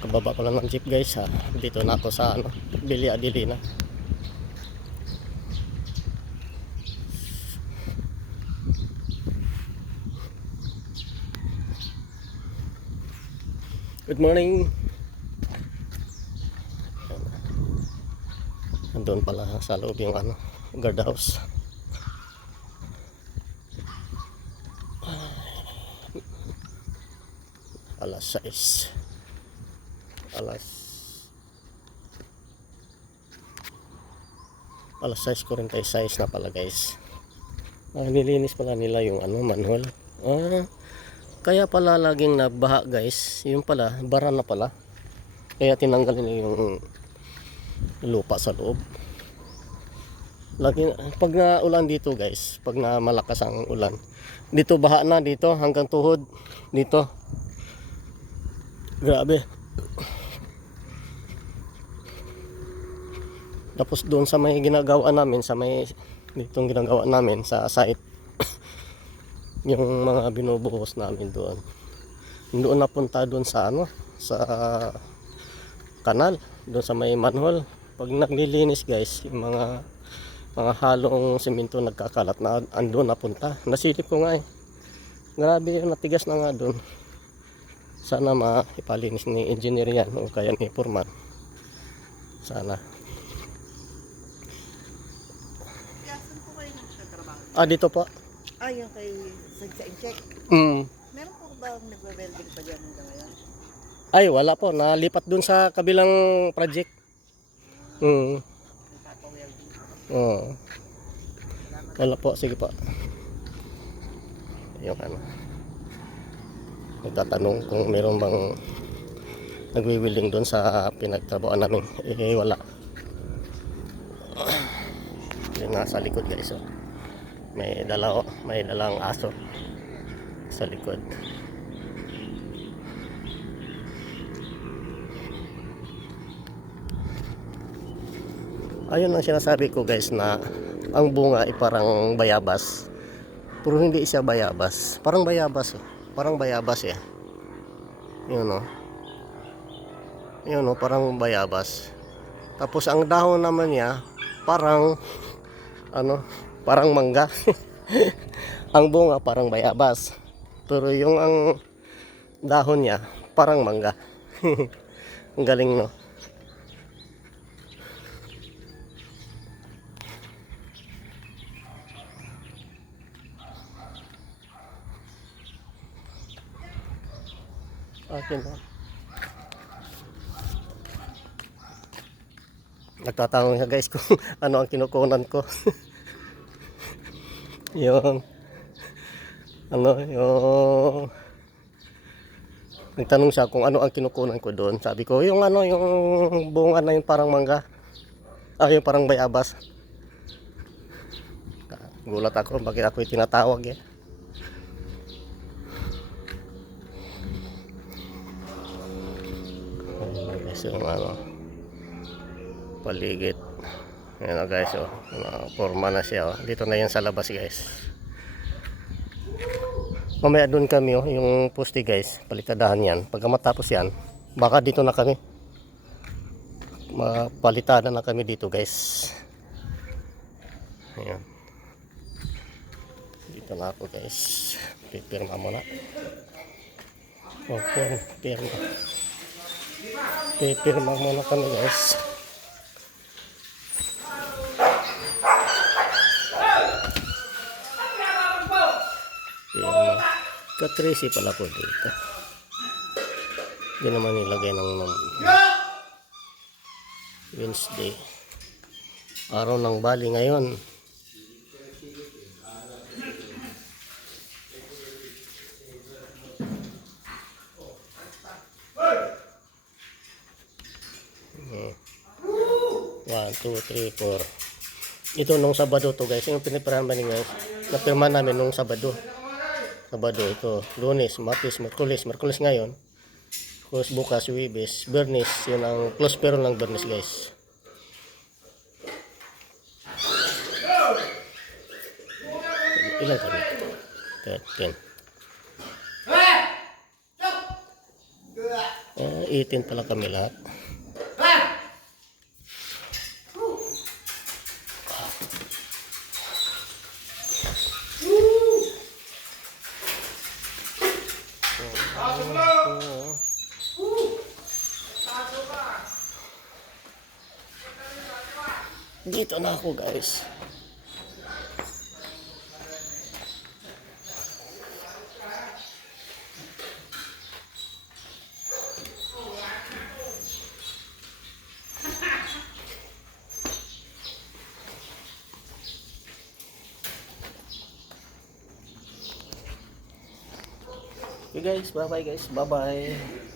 Kababa ko lang ng jeep guys ha. Dito na ako sa ano, Bilia-Dili na. Good morning. Andun pala sa loob yung ano, guard house. Alas 6. Alas 6:46 na pala guys. Nilinis pala nila yung ano, manhole. Kaya pala laging nabaha guys. Yung pala, bara na pala. Kaya tinanggalin nila yung lupa sa loob. Lagi pag naulan dito guys, pag na malakas ang ulan, dito baha na dito hanggang tuhod dito. Grabe. Tapos doon sa may ginagawa namin, sa may ditong ginagawa namin sa site, yung mga binubuhos namin doon. Doon napunta doon sa ano, sa kanal, doon sa may manhole. Pag naglilinis guys, yung mga halong semento nagkakalat na andun napunta. Nasilip ko nga eh. Grabe, natigas na nga doon. Sana maipalinis ni engineer yan o kaya ni foreman. Sana. Dito po. Yung kay sa check. Meron po ba nagwe-welding pa dyan hanggang ngayon? Ay, wala po. Nalipat dun sa kabilang project. Oo. Wala po. Sige po. Yung ano. Nagtatanong kung meron bang nagwi-welding dun sa pinagtrabahoan namin. Wala. Yung nasa likod guys. May dalang aso sa likod. Ayun ang sinasabi ko guys, na ang bunga ay parang bayabas, pero hindi siya bayabas. Parang bayabas parang bayabas eh. Yun parang bayabas. Tapos ang dahon naman niya parang ano, parang mangga. Ang bunga parang bayabas, pero yung ang dahon niya parang mangga. Ang galing no. Akin na. Nagtatanong siya guys kung ano ang kinukunan ko. yung nagtanong siya kung ano ang kinukunan ko doon. Sabi ko yung ano, yung bunga na yung parang mangga, yung parang bayabas. Gulat ako bakit ako tinatawag eh. Guys, yung ano, paligid. Ayan guys, forma na siya. Dito na yan sa labas guys. Mamaya doon kami yung poste guys, palitadahan yan. Pagka matapos yan, baka dito na kami. Mapalitada na kami dito guys. Ayan. Dito na ako guys. Pipirma muna. Okay, pipirma muna kami guys. Katrisi pala po dito. Hindi naman nilagay ng Wednesday. Araw ng Bali ngayon. One, two, three, four. Ito nung Sabado to guys. Yung pinipirma ni guys. Napirma namin nung Sabado. Ito, Lunes, Martes, Merkulis ngayon. Tapos bukas, Huwebes, Bernis, yun ang close pero lang Bernis guys. Ilan kami? 13. 18 pala kami lahat. Dito na ako, guys. Okay guys, bye bye guys, bye bye.